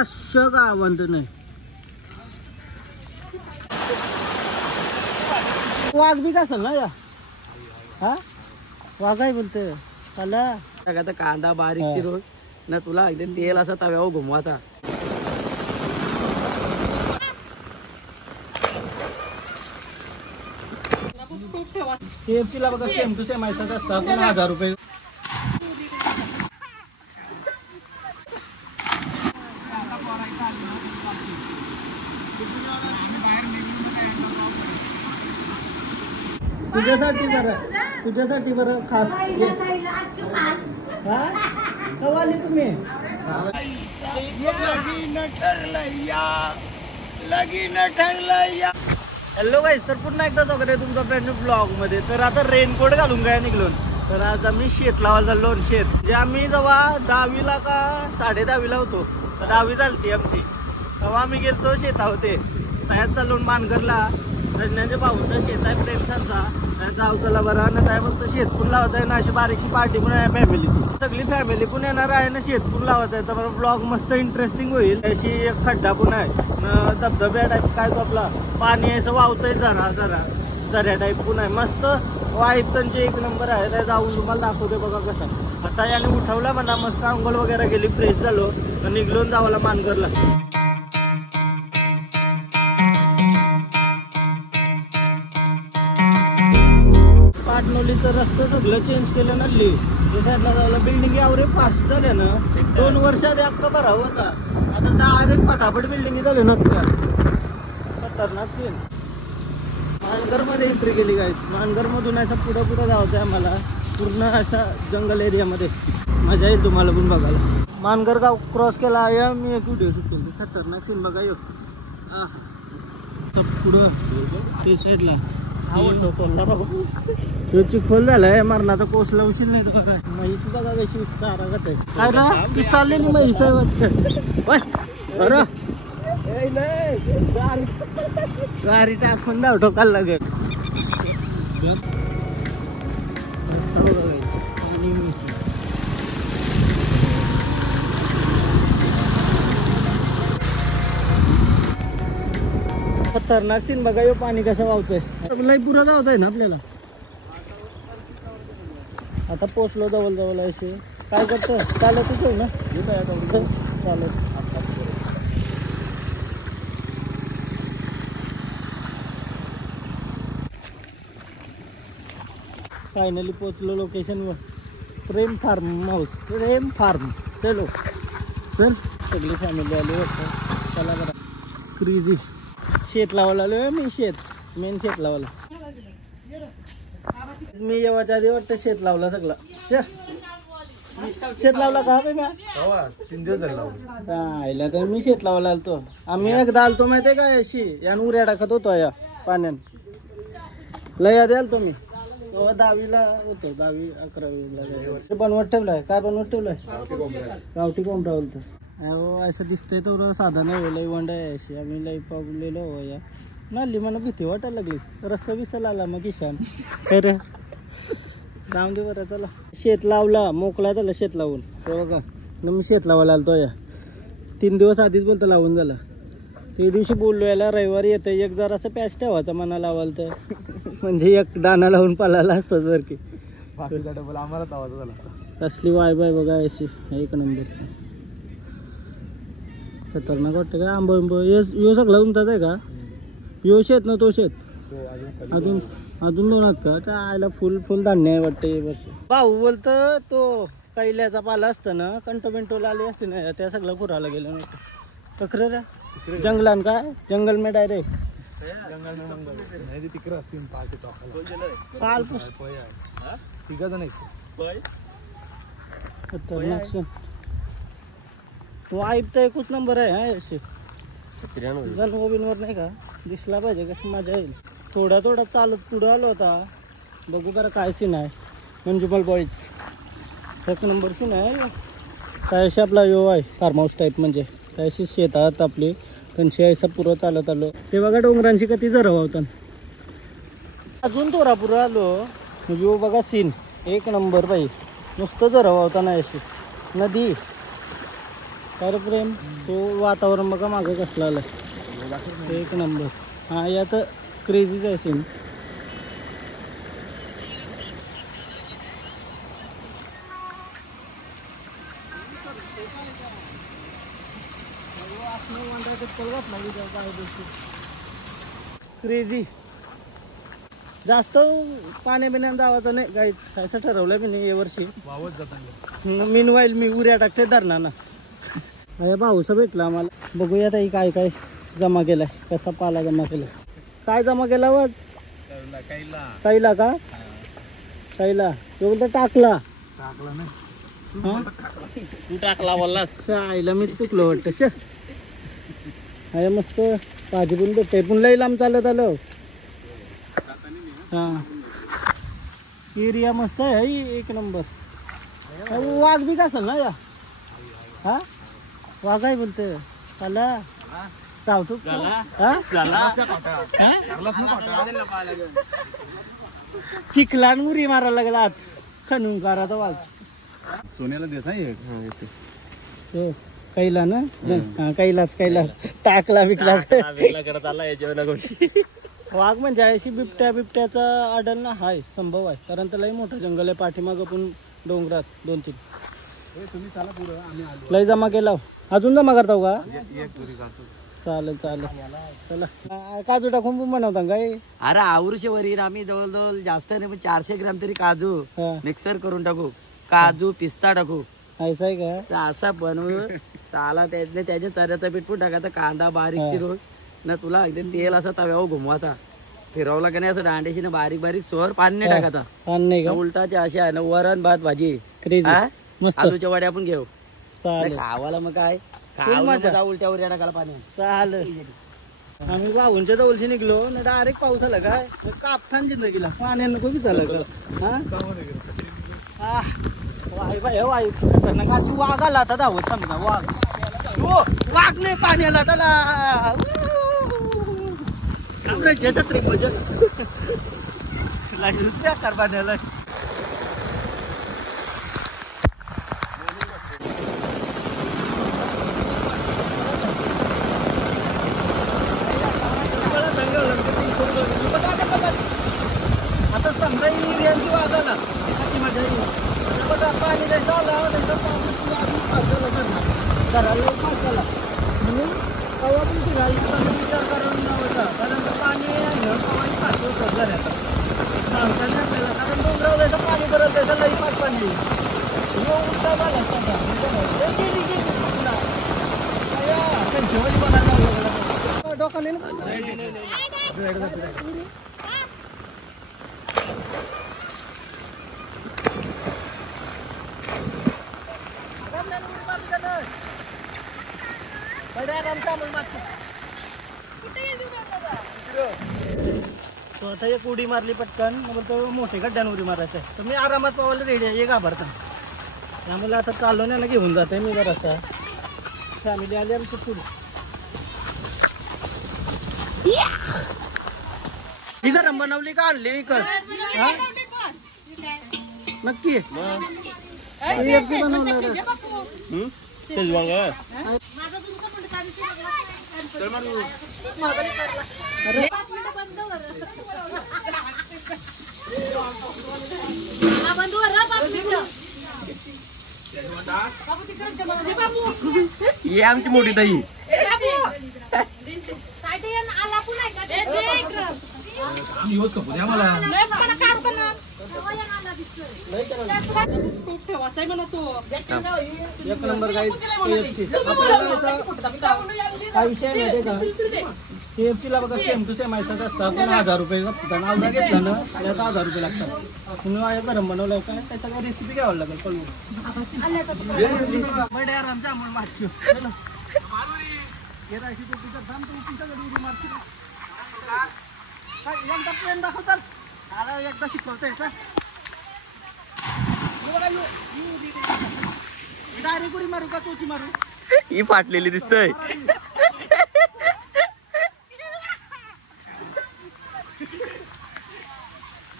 500 गावंत नाही. वाघ बी असेल ना या. हा वाघ आहे बोलते आला. आता कांदा बारीक चिरून ना तुला एकदम तेल असा तव्यावर घुमवायचा. KFC ला बघा सेम टू सेम ऐसाच असतात. 1000 रुपये. तुझ्यासाठी बरं खास. कवा आली तुम्ही. हॅलो गाईस, तर पुन्हा एकदा स्वागत आहे तुमचा ब्रँड न्यू ब्लॉग मध्ये. तर आता रेनकोट घालून काय निघलोन. तर आज आम्ही शेत लावायला चाललो. शेत जे आम्ही जेव्हा 10वीला का 10.5वीला होतो, तर 10वी झालती आमची, तेव्हा आम्ही गेलतो शेतावते. त्यात चालून मानगरला रजण्याच्या भाऊंचा शेत आहे प्रेमसांचा. त्याचा अवचाला बरा ना काय फक्त शेतपूर लावत आहे ना. अशी बारीकशी पार्टी पण आहे फॅमिलीची. सगळी फॅमिली पण येणार आहे ना. शेतपूर लावत आहे तर ब्लॉग मस्त इंटरेस्टिंग होईल. अशी एक खड्डा पण आहे धबधब्या टाईप. काय तो आपला पाणी असं वाहतंय जरा झऱ्या टाईप पण आहे. मस्त वाईफ त्यांची एक नंबर आहे. त्या जाऊन तुम्हाला दाखवते बघा कसा. आता याने उठवला म्हणा. मस्त अंघोळ वगैरे गेली, फ्रेश झालो, निघलोन जावाला मानगरला. पाटनोलीचं रस्ता सगळं चेंज केलं ना. त्या साईडला जायला बिल्डिंग एवढे फास्ट झाले ना. 2 वर्षात अख्खा भराव होता. आता डायरेक्ट फटाफट बिल्डिंग झाले ना. खतरनाक सीन. मानगर मध्ये एंट्री केली गाईच. मानगर मधून असं पुढं जायचं आहे आम्हाला. पूर्ण अशा जंगल एरियामध्ये. मजा येईल तुम्हाला पण बघायला. मानगर गाव क्रॉस केला आहे. मी एक व्हिडिओ शूट केली. खतरनाक सीन बघा. पुढं ते साईडला चिखोल झालाय. मरणाचा कोसला उशीर नाही तो काय. म्हैस बघा कशी चारा गट आहे. काय ना ती चाललेली म्हैस आहे वाटतं. गाडी टाकून धाव ठोकायला लागेल. खतरनाक सीन बघा. यो पाणी कसं वाहतोय. लई पुरा जावत आहे ना आपल्याला. आता पोचलो जवळ असे. काय करतो चालत ठेव ना. चालत फायनली पोचलो लोकेशनवर. प्रेम फार्म हाऊस. चलो चल. सगळी फॅमिली आली होतं. चला बरं. क्रेझी शेत लावायला आलोय मी. मेन शेत लावायला. मी येवाच्या आधी वाटतं शेत लावला सगळा. शेत लावला का 3 दिवस झाले. तर मी शेत लावायला आलतो. आम्ही एकदा आलतो माहितीये का. अशी यान उऱ्या टाकत होतो या पाण्यान. लय आधी आलतो मी. 10वीला होतो. 10वी 11वीला. बनवत ठेवलाय. काय बनवत ठेवलाय. गावठी कोंबडा बोलतो. असं दिसतंय तर साधा नाही. लई वंड आहे अशी. आम्ही लई पावलेलो या नाली. मला भीती वाटायला लागली. रस्ता विसरला आला मग किशान. अरे जाऊन दे बरं. चला शेत लावला. मोकळा झाला शेत लावून. ते बघा मी शेत लावायला आलतो या. 3 दिवस आधीच बोलतो लावून झाला. ते दिवशी बोललो याला रविवारी येतं. एक जरा असं पॅच ठेवायचा मना लावाल तर. म्हणजे एक दाना लावून पालायला असतोच बर की. आम्हाला लावायचा झाला. असली वाय बाय बघा अशी. एक नंबरची. खतरनाक वाटतं का. आंबो यो सगळा उंचाच आहे का. यो शेत ना तो शेत. अजून 2 आहेत का. त्या आयला फुल धान्य आहे वाटतं हे वर्ष. भाऊ बोलतं तो कैल्याचा पाला असतं ना. कंटोमेंटोला आली असते ना. त्या सगळं पुराला गेलं नाही. तक्रार जंगलान काय. जंगल में डायरेक्ट तिकडे असतील. वाईफ तर एकच नंबर आहे. असे जनवर बिनवर नाही का दिसला पाहिजे. कसं मजा येईल. थोडा चालत पुढं आलो होता. बघू बरं काय सीन आहे. मंजुमल बॉईज एक नंबर सीन आहे. त्याशी आपला यो आहे फार्म हाऊस टाईप. म्हणजे त्याशी शेतात आपली त्यांची ऐसा पुरं चालत आलो. ते बघा डोंगरांची किती जरव होतात. अजून थोडापुरं आलो. यो बघा सीन एक नंबर बाई. नुसतं जरव होता ना अशी नदी. तर प्रेम तो वातावरण बघा मागं कसलं आलं एक नंबर. हा यात क्रेझीच आहे सीन. क्रेझी जास्त पाण्या बिण्यात जावाचं नाही काहीच असं ठरवलं मी नाही यावर्षी. वावत जात मीनवाईल मी उऱ्या टाकते धरणाना. अरे भाऊसा भेटला आम्हाला. बघूया ताई काय काय जमा केलाय, कसा पाला जमा केलाय, काय जमा केला वाज कैला का कैला तो बोलतो टाकला टाकला तू टाकला बोललास आईला मी चुकलो वाटतं श. अरे मस्त भाजी पण भेटते पण लई लांब चालत आलं. हा एरिया मस्त आहे एक नंबर. वाघ बी असेल ना या. हा वाघ आहे बोलते आला चावतो चिखलान उरी मारायला लागला आत खणून करायचा वाघ. सोन्याला देता हो कैला ना. हा कैलाच टाकला विकला करत आला याच्या वाघ म्हणजे अशी बिबट्याचा आढळ ना हाय संभव आहे कारण त्यालाही मोठं जंगल आहे पाठीमागं पण डोंगरात 2-3. तुम्ही चला पुढं आम्ही आलो. लय जमा केला अजून जमा करताव का. एक पुरी काढतो. चालेल चला काजू टाकून पण बनवता काय. अरे आवृषवरील आम्ही जवळजवळ जास्त नाही पण 400 ग्राम तरी काजू मिक्सर करून टाकू. काजू पिस्ता टाकू ऐसा आहे का. तर असा बनवू साला त्याच्या चऱ्याचा पीठ पण टाकायचा कांदा बारीक चिरून ना तुला एकदम तेल असा तव्यावर घुमवायचा फिरवला का नाही असं दांडेशीने बारीक बारीक सोर पाणी नाही टाकायचा. पान नाही का उलटाचे असे आहे ना वरण भात भाजी मस्त आलूच्या वड्या आपण घेऊ चालेल. खावाला मग काय खावा उलट्यावर टाकायला पाणी चालेल. आम्ही वाहूनच्या जवळशी निघलो ना डायरेक्ट पाऊस आला काय कापठाण जिंदगीला पाण्यानं नको झालं का. हा वायू खतरनाक अशी वाघ आला आता धावत समजा वाघ. वाघ नाही पाण्याला त्याला छत्री भजन बेकार पाण्याला. आता समजा एरियांची वाघ आला माझ्या पाणी द्यायचं आलं घराला पास झाला म्हणून तेव्हा पण फिरायला विचार करून नव्हता कारण पाणी पाणी खात होतं घरात सांगता नाही आपल्याला कारण डोंगरावर पाणी भरत त्याचं लई पाच पाणी उलटा झाला त्यांच्यावर बोलायला डोकाने आता एक उडी मारली पटकन बोलतो मोठे गड्ड्यान उडी मारायचं आहे तर मी आरामात पावायला रेडी आहे घाबरता त्यामुळे आता चालवण्याला घेऊन जाते मी जरासा. फॅमिली आली आमची पुढे ही गरम बनवली का आणली इकड नक्की बनवलं ये आमची मोठी ताई एक नंबर गाईड काय विषय माहिती का KFC ला बघा सेम टू सेम ऐसाच असतं पण 1000 रुपये लागतात. आवडा घेतला ना याचा 1000 रुपये लागतात. तुम्ही माझ्या गरम बनवलं काय त्याचा काय रेसिपी घ्यावं लागेल कळून एकदा शिकवतोय का डायरेक्ट उडी मारू का तोची मारू ही फाटलेली दिसतय.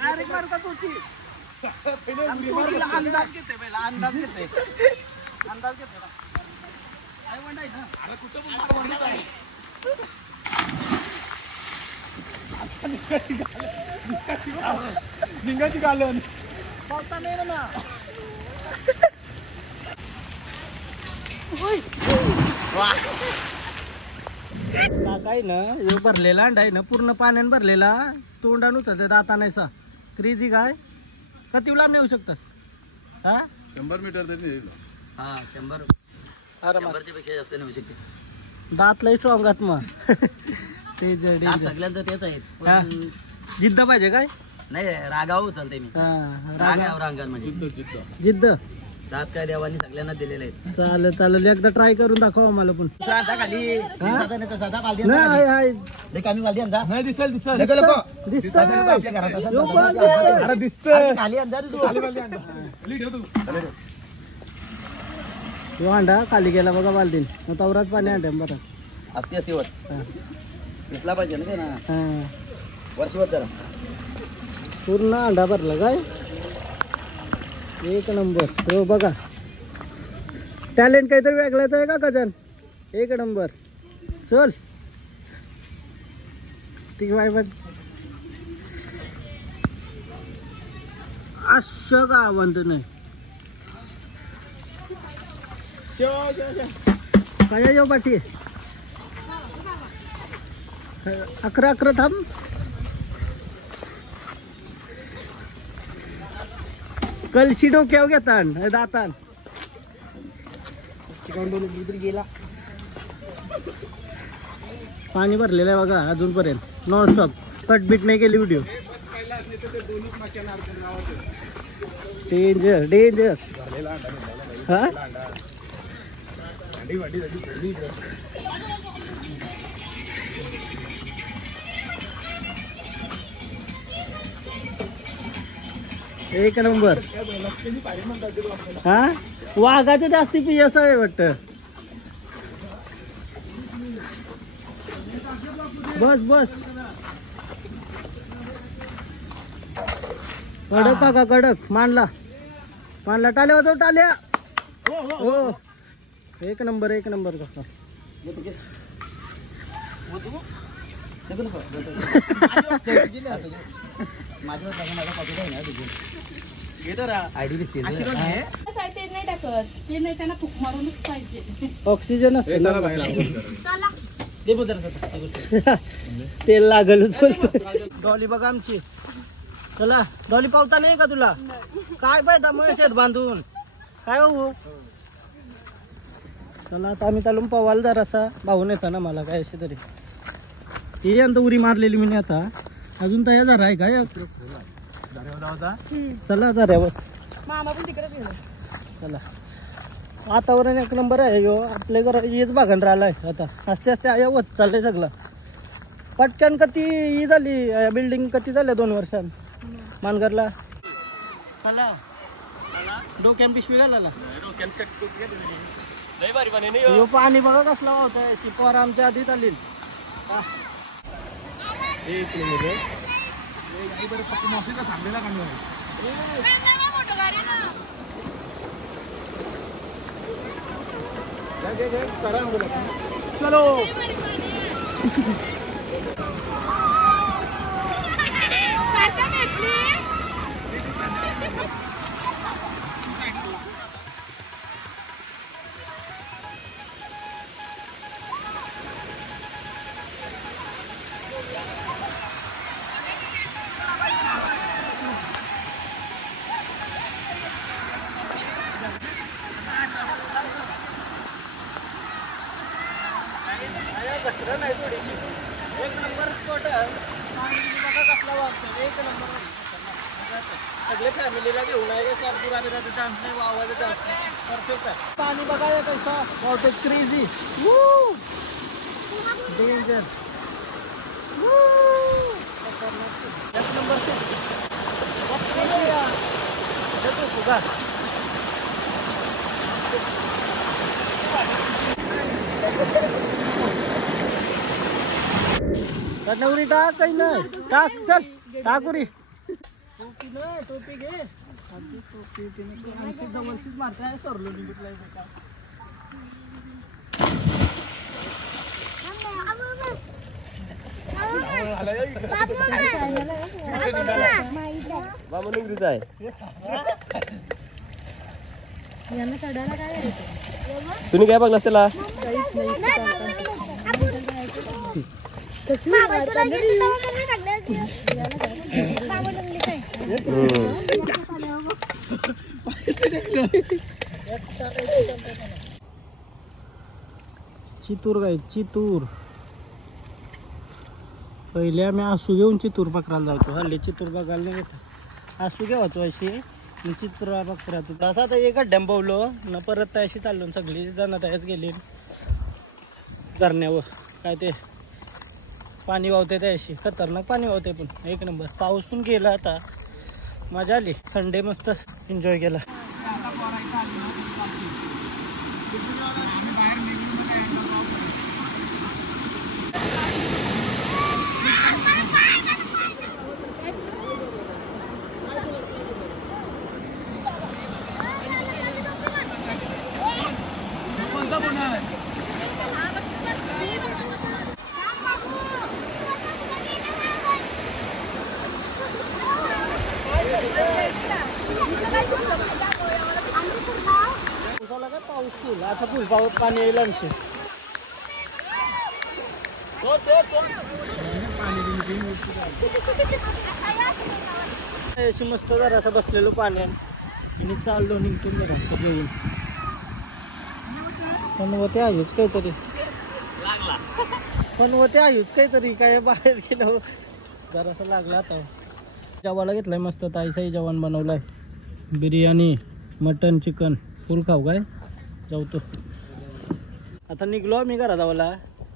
डायरेक्ट मारू का तोची अंदाज घेते पहिला अंदाज घेते निघाची घालून पावता नाही ना काय ना हे भरलेला अंडा आहे ना पूर्ण पाण्याने भरलेला तोंडान होता दाता नाहीसा क्रेझी काय किती लांब नेऊ शकतास हा 100 मीटर तरी हा 100 अरे 100 पेक्षा जास्त नेऊ शकते. दात लय स्ट्रॉंग आहात मग ते जडी दात सगळ्यांचं तेच आहेत हा. पण जिद्द पाहिजे काय नाही रागावर चालते मी हा रागावर अंगात म्हणजे जिद्द दात काय देवानी सगळ्यांना दिलेले आहेत. चालेल चालेल एकदा ट्राय करून दाखवा आम्हाला पण खाली हा? नाही नाही आहे दिसेल दिसत खाली अंधार अंडा खाली गेला बघा बालदीन मग तवराच पाणी अंड्या बरं असते असते वर हा. दिसला पाहिजे ना ते ना हा. वर्षभर जरा पूर्ण अंडा भरला काय एक नंबर हो बघा टॅलेंट काहीतरी वेगळाच आहे का गजान एक नंबर चल ती बाय बघ असं का म्हणत नाही काय येऊ पाठी 11 थांब कलशी डोक्यावर घेतान दातान गेला पाणी भरलेलं आहे बघा अजूनपर्यंत नॉन स्टॉप कटबीट नाही केली व्हिडिओ डेंजर डेंजर हा एक नंबर हा वाघाचे जास्ती पीएस आहे वाटत बस बस कडक काका कडक मानला मानला टाल्या वाजव टाल्या हो एक नंबर काका ऑक्सिजन असते तेल लागल डॉली बघा आमची चला डॉली पावता नाही का तुला काय पाहिजे मग शेत बांधून काय हो चला आता आम्ही चालून पवाल जरासा भाऊन येता ना मला काय अशी तरी ही यंदा उरी मारलेली मी आता अजून तयार झाला आहे काय चला जरा बस चला वातावरण एक नंबर आहे यो आपल्या जरा हेच बागण राहिलाय आता असते असते आया होत चाललंय सगळं पटकन कधी ही झाली बिल्डिंग कधी झाल्या 2 वर्षां मानगरला चला डोक्यान पिशवी घालायला यो पाणी बघा कसला होत शिकवार आमच्या आधी चालेल चलो कचरा नाही थोडीशी एक नंबर स्पॉट बघा कसला वागतो एक नंबर सगळे फॅमिलीला घेऊन आहे चान्स नाही वावायचा चान्स नाही परफेक्ट आहे पाणी बघा कैसा बहुतेक क्रेझी डेंजर एक नंबर फुगा नवरी टाक काही नाही टाक चल टाकुरी टोपी नाही टोपी घे टोपी डबलशीच मारताय सरलो बामणुंगरीचा आहे. तुम्ही काय बघला त्याला? चितूर गाय चितूर. पहिले आम्ही आसू घेऊन चितूर पकडायला जायचो. हल्ली चितूर बघायला नाही घेतो. आसू घेवायचो अशी चितूर पकडायचो. तसं आता एक गड्ड्याम पावलो न परत अशी चाललो. सगळी जण तयाच गेली झरण्यावर. काय ते पाणी वाहते त्याशी खतरनाक पाणी वाहते. पण एक नंबर. पाऊस पण गेला आता. मजा आली. संडे मस्त एन्जॉय केला. पाऊस फुल आता फुल पाऊस पाणी येईल आमचे. अशी मस्त जरासा बसलेलो पाण्यात आणि चाललो निघतो जरा घेऊन. पण होते आयुच काहीतरी. पण होते आयुच काहीतरी काय बाहेर गेलो जरासा लागला. आता जेवायला घेतलाय मस्त. ताईसाई जेवण बनवलंय. बिर्याणी मटन चिकन फुल खाऊ काय जाऊतो. आता निघलो आम्ही घरा जावला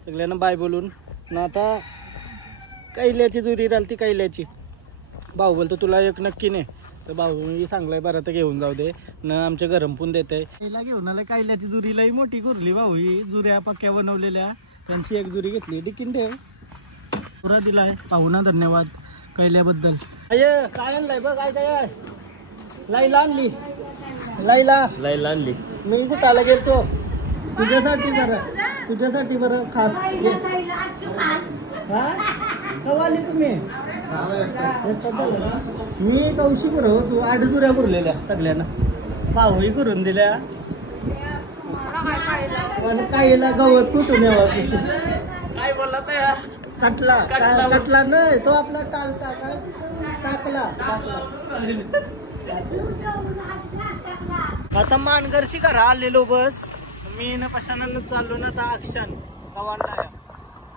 सगळ्यांना बाय बोलून. ना आता कैल्याची दुरी राहिली ती कैल्याची. भाऊ बोलतो तुला एक नक्की नाही. तर भाऊ मी सांगलाय बरं तर घेऊन जाऊ दे न आमच्या गरम पण देते. कैला घेऊन आला. कैल्याची जुरीलाही मोठी कुरली भाऊ. ही जुऱ्या पक्क्या बनवलेल्या त्यांची एक जुरी घेतली. डिकीन ठेव पुरा दिलाय. पाहुणा धन्यवाद कैल्याबद्दल. काय आणलाय बघ. काय काय लाईला आणली. लाईला आणली. मी कुठाला गेलतो तुझ्यासाठी बरं खास. आली तुम्ही. मी कौशी करू तू 8 जुऱ्या पुरलेल्या सगळ्यांना. भाऊही करून दिल्या. पण काहीला गवत कुठून यावं. काय बोलला कटला नाही तो आपला टालता काय टाकला. आता मानगरशी करा आलेलो बस. मी ना पशानं चाललो ना. आता अक्षण गव्हाणला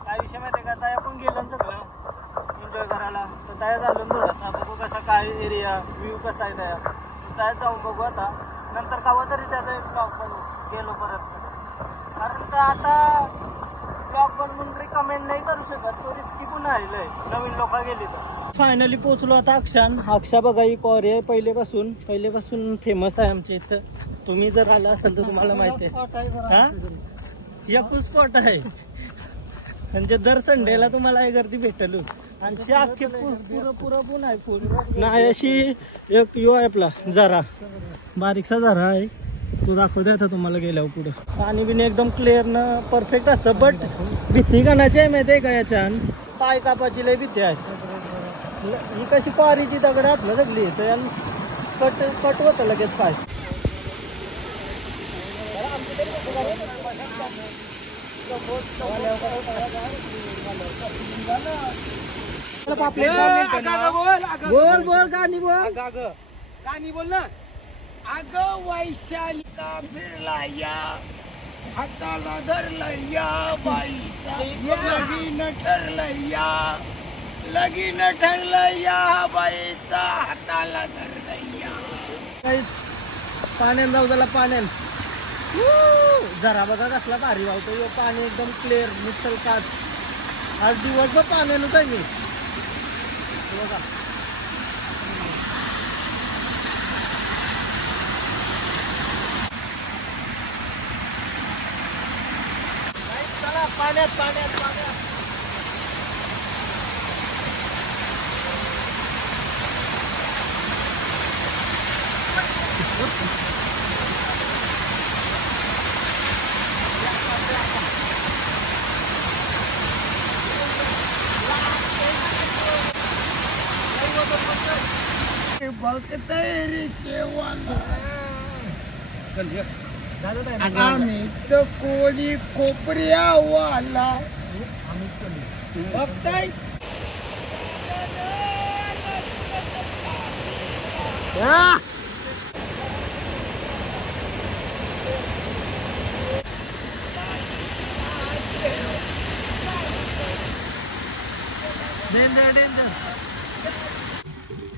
काय विषय माहिती का. त्या पण गेलो सगळं एन्जॉय करायला. तर त्या चाललो थोडासा बघू कसा काय एरिया व्ह्यू कसा आहे. त्या जाऊन बघू आता नंतर कावा तरी त्याचा एक ब्लॉग पण गेलो परत. कारण तर आता ब्लॉग बनवून रिकमेंड नाही करू शकत. तो रिस्की पण राहिलंय नवीन लोक गेली तर. फायनली पोहोचलो आता अक्षान. अक्षा बघा ही कॉरी आहे पहिलेपासून फेमस आहे आमच्या इथं. तुम्ही जर आला असाल तर तुम्हाला माहिती आहे. हा एकूच स्पॉट आहे म्हणजे दर संडेला तुम्हाला हे गर्दी भेटल. आणि अख्खे पुरं पण आहे फुल. नाही अशी एक यो आहे आपला जरा बारीकसा जरा आहे. तो दाखवते आता तुम्हाला गेल्यावर पुढे. पाणी बिणी एकदम क्लिअर न परफेक्ट असतं. बट भीती गाण्याची आहे माहिती आहे का. याच्यान पाय कापाची लय भीती आहे. ही कशी क्वारीची दगड आत ना सगळी कट होतं लगेच पाय. बोल गाणी बोल ना. अगं वैशालीला फिरला या हाताला धरलं या बाईचा लगीन ठरलं या बाईचा हाताला धरलं या. पाण्यान जाऊ झाला पाण्यान. जरा बघा कसला भारी वाहतो. पाणी एकदम क्लिअर निश्चल काच. आज दिवसभर पाण्यानंच आहे मी बघा. चला पाण्यात बघतय रे शेवाला आम्ही तर कोणी कोपऱ्यावाला बघताय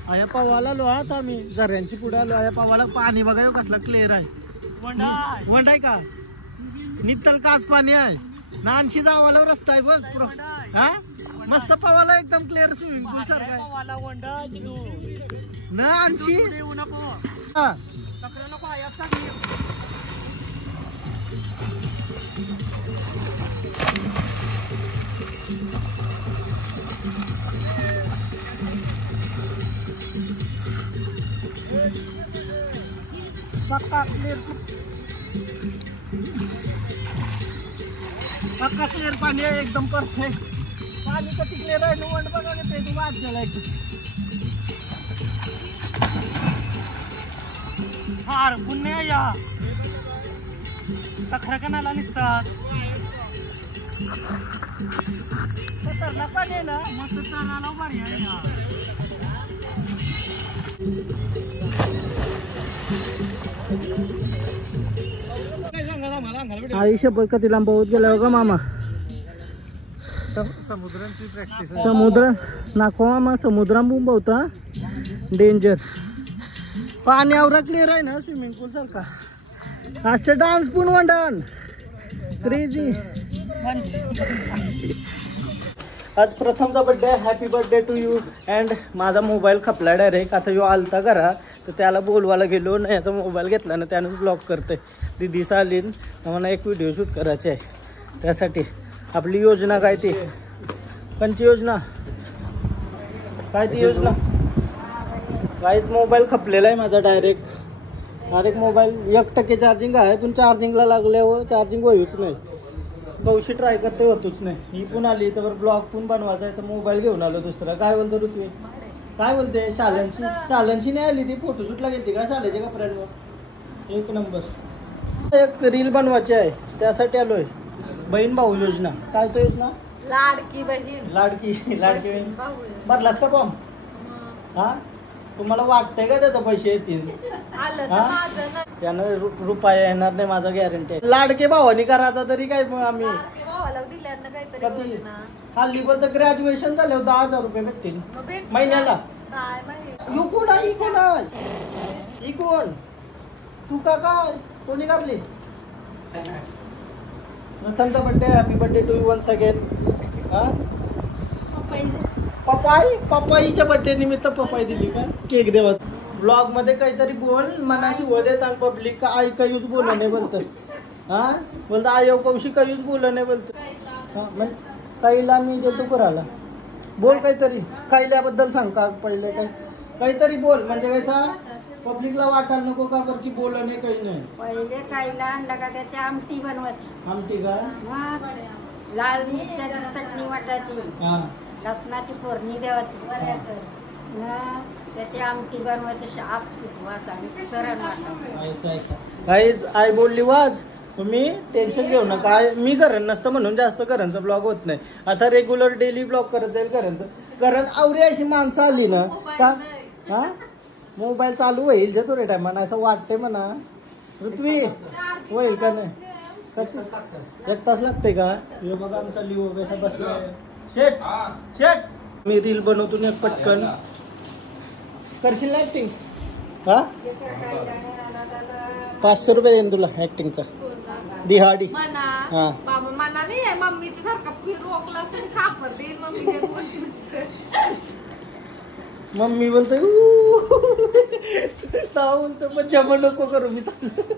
आया पवाला लो आता आम्ही झऱ्यांची पुढे आलो. आया पवाला पाणी बघा कसला क्लिअर आहे. वंडाय का नित्तल काच पाणी आहे. नानशी जावाला रस्ता आहे बघ. हा मस्त पवाला एकदम क्लिअर स्विमिंग पूल सारखा नानशी पक्का क्लिअर पाणी आहे एकदम परफेक्ट. पाणी किती क्लिअर आहे. वंड बघा ते तू वाट झाला फार पुण्य या तखरा कणाला निघतात. खतरनाक पाणी आहे ना मस्त तणाला भारी आहे. आई शपथ कधी लांब होत गेला बघा मामा. समुद्रांची प्रॅक्टिस समुद्र नाको मामा समुद्रां बुंबवता डेंजर. पाणी आवरा क्लिअर आहे ना स्विमिंग पूल सारखा. असे डान्स पण वंडन क्रेझी. आज प्रथमचा बर्थडे आहे. Happy birthday to you. And माझा मोबाईल खपला डायरेक्ट. आता यो आलता करा तर त्याला बोलवायला गेलो ना याचा मोबाईल घेतला ना त्यानंच ब्लॉक करते. दिदी सालीन मला एक व्हिडिओ शूट करायचे आहे. त्यासाठी आपली योजना काय ती कंची योजना काय ती योजना काहीच मोबाईल खपलेला आहे माझा डायरेक्ट मोबाईल 1% चार्जिंग आहे पण चार्जिंगला लागल्यावर चार्जिंग होईच नाही. कौशी ट्राय करते होतच नाही. ही पण आली तर ब्लॉग पण बनवायचा आहे तर मोबाईल घेऊन आलो दुसरा. काय बोलतो ऋतू काय बोलते. शालनची नाही आली ती फोटोशूटला गेली का शालेच्या कपड्यांवर. एक नंबर. एक रील बनवायची आहे त्यासाठी आलोय. बहीण भाऊ योजना काय तो योजना लाडकी बहीण लाडकी बहीण भरलास का फॉर्म. हा तुम्हाला वाटतंय का त्याचे पैसे येतील. त्यानं रुपया येणार नाही माझा गॅरंटी आहे. लाडके भावानी करायचा तरी काय आम्ही कधी हल्ली बोलतो ग्रॅज्युएशन झाल्यावर 10,000 रुपये भेटतील महिन्याला. इकून तू का काय कोणी करली. प्रथमचा birthday. Happy birthday to you once again. पप्पाईच्या बर्थडे निमित्त पप्पाई दिली का केक देवा. ब्लॉग मध्ये काहीतरी बोल मनाशी हो देत आणि पब्लिक का आई काहीच बोललं नाही बोलतं. हा बोलतं आई कौशी काहीच बोललं नाही बोलतं. काहीला मी देतो करायला बोल काहीतरी. काहील्याबद्दल सांग का पहिले काहीतरी बोल म्हणजे कसा पब्लिकला वाटायला नको का बरं की बोललं नाही काही नाही. पहिले काहीला आणला का त्याची आमटी बनवायची. आमटी का लाल मिरच्याची चटणी वाटायची. लसणाची फोडणी द्यावायची. त्याची आमटी बनवायची. शाप शिजवायचा मिक्सरन वाटायचं. काहीच आई बोलली वाज तुम्ही टेन्शन घेऊ नका. मी करण नसतं म्हणून जास्त करणचा ब्लॉग होत नाही. आता रेग्युलर डेली ब्लॉग करत जाईल कारण आवरी अशी माणसं आली ना का हा मोबाईल चालू होईल जे तो रे टायमाना असं वाटतंय म्हणा. पृथ्वी होईल का नाही. 1 तास लागते का. हे बघा आमचा लिओ कसा बसलाय. शेट मी रील बनवतो एक पटकन करशील ना ऍक्टिंग. हा 500 रुपये देईन तुला ऍक्टिंगचा दिहाडी. हा मना नाही मम्मीच्या सारखा रोखला खापर देईल मम्मी बोलतोय बोलतो पण नको करू मी.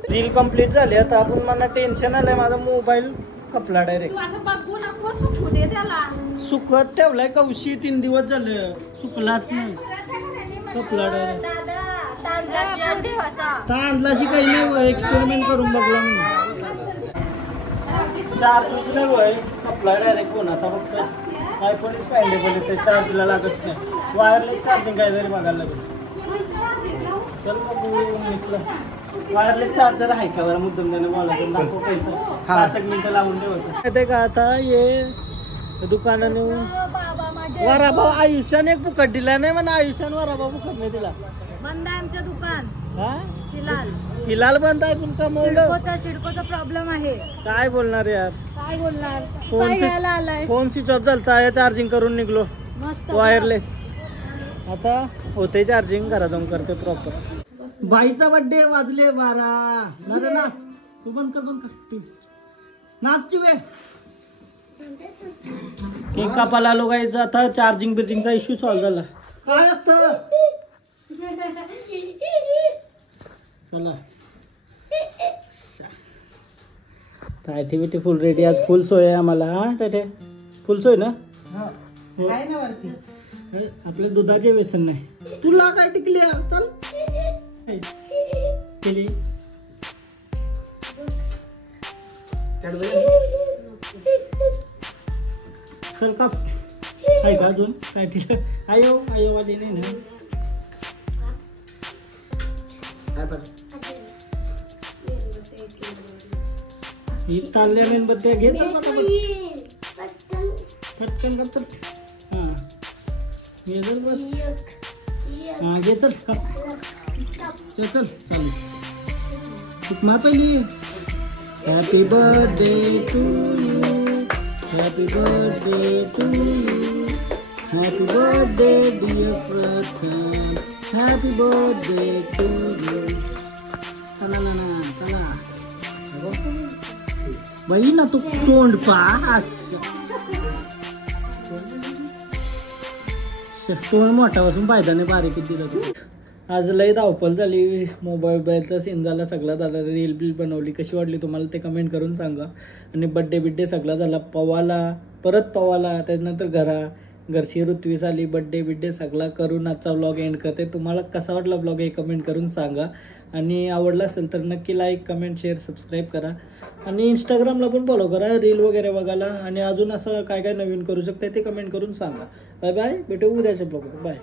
रील कम्प्लीट झाली. आता आपण मला टेन्शन आलंय. माझा मोबाईल खपला डायरेक्ट. बघू नको सुकू दे त्याला. सुकत ठेवलाय कौशी 3 दिवस झाले सुकलाच नाही. खपला डायरेक्ट. तांदलाशी काही नाही एक्सपेरिमेंट करून बघला मी. चार्जच नाही वय खपला डायरेक्ट. फोन आता फक्त आयफोन इज पॅन्डेबल येते चार्जला लागत नाही. वायरलेस चार्जिंग काय तरी बघायला लागेल. चल वायरलेस चार्जर आहे का बरं मुद्दाम त्याने बोलायचं दाखव पैसा 5 मिनिटं लावून ठेवायचं माहिती का आता ये दुकानाने वराभाऊ आयुष्याने एक फुकट दिला नाही म्हणा आयुष्याने वराभाऊ फुकट नाही दिला बंद आहे आमचं दुकान हा फिलहाल फिलहाल बंद आहे पण कमवलं सिडकोचा प्रॉब्लेम आहे. काय बोलणार यार काय बोलणार फोन फोन स्विच ऑफ झालता चार्जिंग करून निघलो मस्त वायरलेस आता होते चार्जिंग घरात जाऊन करते प्रॉपर. बाईचा बर्थडे वाजले 12 नाच तू बंद कर नाच वे केक कापायला आलो गाईच आता चार्जिंग बिर्जिंगचा इश्यू सॉल्व्ह झाला. काय असतं चला ऍक्टिव्हिटी फुल रेडी आज फुल सोय आहे आम्हाला. हा तेथे फुल सोय ना हो. आपल्या दुधाचे व्यसन नाही तुला काय टिकली चल केली चल का आहे का अजून काय तिला आयो वाली नाही ना ही चालल्या मेणबत्त्या घे चल पटकन का चल हा ये जर बस हा घे चल चल चल चालू मार पहिली. Happy birthday to you happy birthday to you happy birthday dear Pratham happy birthday to you. चला ना चला बाई ना तू तोंड पा तोंड मोठा पासून फायदा नाही बारीक दिला तू. आज लई धावपल झाली मोबाईलचा सीन झाला सगळा झाला रील बिल बनवली कशी वाटली तुम्हाला ते कमेंट करून सांगा. आणि बड्डे सगळा झाला परत पवाला त्याच्यानंतर घरची ऋत्वीस आली बड्डे सगळा करून आजचा व्लॉग एंड करते. तुम्हाला कसा वाटला व्लॉग हे कमेंट करून सांगा आणि आवडला असेल तर नक्की लाईक कमेंट शेअर सबस्क्राईब करा आणि इंस्टाग्रामला पण फॉलो करा रील वगैरे बघायला. आणि अजून असं काय काय नवीन करू शकते ते कमेंट करून सांगा. बाय बाय भेटू उद्याच्या ब्लॉग बाय.